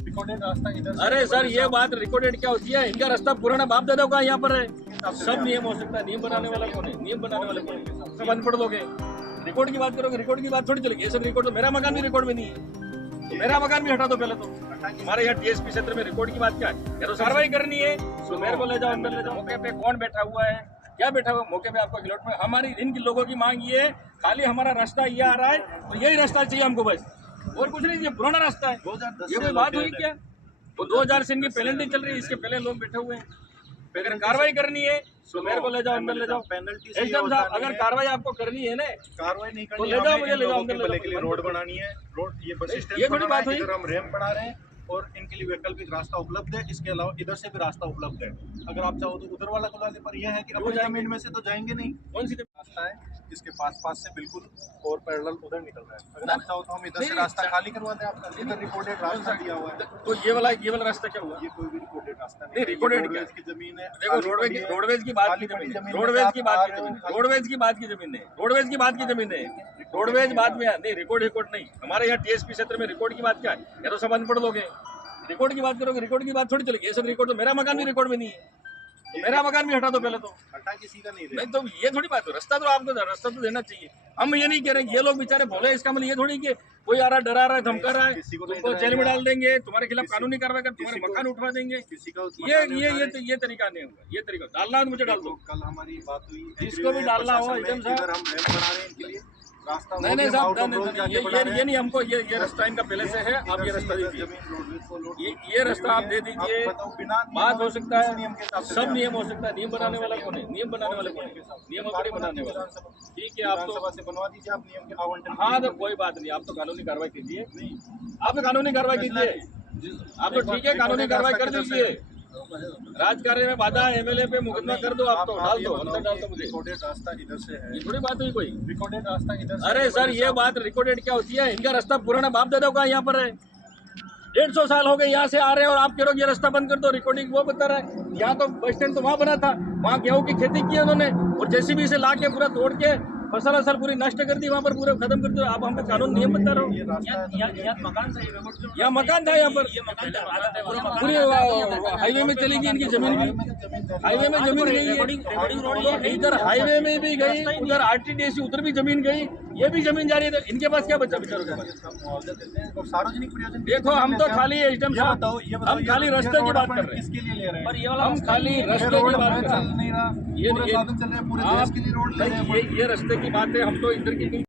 Recorded रास्ता इधर से। अरे सर ये बात रिकॉर्डेड क्या होती है? इनका रास्ता पुराना बाप दादा का यहाँ पर है। सब नियम हो सकता है। नियम बनाने वाला कौन है? नियम बनाने वाले कौन है? सब अनपढ़ लोग हैं। रिकॉर्ड की बात करोगे, रिकॉर्ड की बात थोड़ी चलेगी। ये सब रिकॉर्ड तो मेरा मकान भी रिकॉर्ड में नहीं है, तो मेरा मकान भी हटा दो पहले तो। हमारे यहाँ टीएसपी क्षेत्र में रिकॉर्ड की बात क्या है? या तो कार्रवाई करनी है तो मेरे को ले जाओ, अंदर ले जाओ। मौके पे कौन बैठा हुआ है, क्या बैठा हुआ मौके पे आपको गिलोट में? हमारी इन लोगों की मांग ये है, खाली हमारा रास्ता ये आ रहा है तो यही रास्ता चाहिए हमको बस, और कुछ नहीं। ये पुराना रास्ता है, ये कोई बात हुई क्या? वो 2000 से इनकी पेनल्टी चल रही है, इसके पहले लोग बैठे हुए हैं। अगर कार्रवाई करनी है तो मेरे को ले जाओ, अंदर ले जाओ। पेनल्टी एकदम साहब, अगर कार्रवाई आपको करनी है ना, कार्रवाई नहीं तो करनी, ले जाओ, हमें मुझे इन ले जाओ, लोगों अंदर के ले भले जाओ। के लिए रोड बनानी है। रोड ये बस ये स्टैंड थोड़ी बात हुई। इधर हम रैंप बना रहे हैं और इनके लिए वैकल्पिक रास्ता उपलब्ध है। इसके अलावा इधर से भी रास्ता उपलब्ध है। अगर आप चाहो तो उधर वाला खुला दे, पर यह है कि अपनी जमीन में से तो जाएंगे नहीं। कौन सी रास्ता है इसके पास से बिल्कुल और पैरेलल उधर निकल रहा है। अगर आप चाहो तो हम इधर से रास्ता खाली करवा दें आपका। इधर रिकॉर्डेड रास्ता दिया हुआ है। तो ये वाला रास्ता क्या हुआ? ये कोई भी रिकॉर्डेड रास्ता नहीं, recorded क्या? की जमीन है। देखो रोडवेज की बात की जमीन है, रोडवेज की बात की जमीन है, रोडवेज की बात की जमीन है, रोडवेज की बात की जमीन है, रोडवेज बाद में नहीं। रिकॉर्ड नहीं। हमारे यहाँ टीएसपी क्षेत्र में रिकॉर्ड की बात क्या है? या तो सब अनपढ़ लोग हैं। रिकॉर्ड की बात करोगे, रिकॉर्ड की बात थोड़ी चलेगी। ये सब रिकॉर्ड तो मेरा मकान भी रिकॉर्ड में नहीं है, तो मेरा मकान भी हटा दो पहले तो। हटा किसी का नहीं नहीं तो ये थोड़ी बात है। रास्ता तो आपको रास्ता तो देना चाहिए। हम ये नहीं कह रहे ये लोग बेचारे भोले, इसका मतलब ये थोड़ी कि कोई आ रहा है, डरा रहा है, धमका रहा है, तुमको जेल में डाल देंगे, तुम्हारे खिलाफ कानूनी कार्रवाई कर, तुम्हारे मकान उठवा देंगे। किसी का ये तरीका नहीं होगा। ये तरीका डालना है तो मुझे डाल दो। कल हमारी बात हुई, जिसको भी डालना हो एकदम साहब। इधर हम रैंप बना रहे हैं इनके लिए रास्ता। नहीं साहब, ये नहीं हमको। ये रास्ता इनका पहले से है। आप ये रास्ता दीजिए, ये रास्ता आप दे दीजिए। बात हो सकता है, सब नियम हो सकता है। नियम बनाने वाला कौन है? नियम बनाने वाले कौन है? नियम अपने बनाने वाला। ठीक है, आप तो से बनवा दीजिए आप नियम के आवंटन। हाँ तो कोई बात नहीं, आप तो कानूनी कार्रवाई कीजिए। आप तो कानूनी कार्रवाई कीजिए। आप तो ठीक है, कानूनी कार्रवाई कर दीजिए। राजकार्य में बाधा है, एमएलए पे मुकदमा कर दो। आप तो डाल दो, अंदर डाल दो मुझे। रिकॉर्डेड रास्ता इधर से है। ये थोड़ी बात हुई कोई। रिकॉर्डेड रास्ता इधर से। अरे सर ये बात रिकॉर्डेड क्या होती है? इनका रास्ता पुराना बाप दादा का यहाँ पर है। 150 साल हो गए यहाँ से आ रहे हैं और आप कह रहे हो ये रास्ता बंद कर दो। रिकॉर्डिंग वो बता रहा है। यहाँ तो बस स्टैंड तो वहाँ बना था, वहाँ गेहूं की खेती की उन्होंने, और जेसीबी से ला के पूरा तोड़ के फसल पूरी नष्ट कर दी, वहाँ पर पूरा खत्म कर दो। आप हमको कानून नियम बता रहे हो। यहाँ मकान था, यहाँ पर पूरी हाईवे में चली गई इनकी जमीन भी। हाईवे में जमीन गई है, इधर हाईवे में भी गई, उधर आरटीडीसी उधर भी जमीन गई, ये भी जमीन जा रही है। इनके पास क्या बचा बेचारों के पास? सार्वजनिक प्रयोजन। देखो हम तो खाली एचडीएम साहब, हम खाली रास्ते की बात कर रहे हैं। किसके लिए ले रहे हैं? हम खाली रास्ते की बात कर रहे हैं। नहीं रहा, पूरे साधन चल रहे हैं, पूरे देश के लिए रोड ले रहे हैं। ये रास्ते की बात है। हम तो इधर की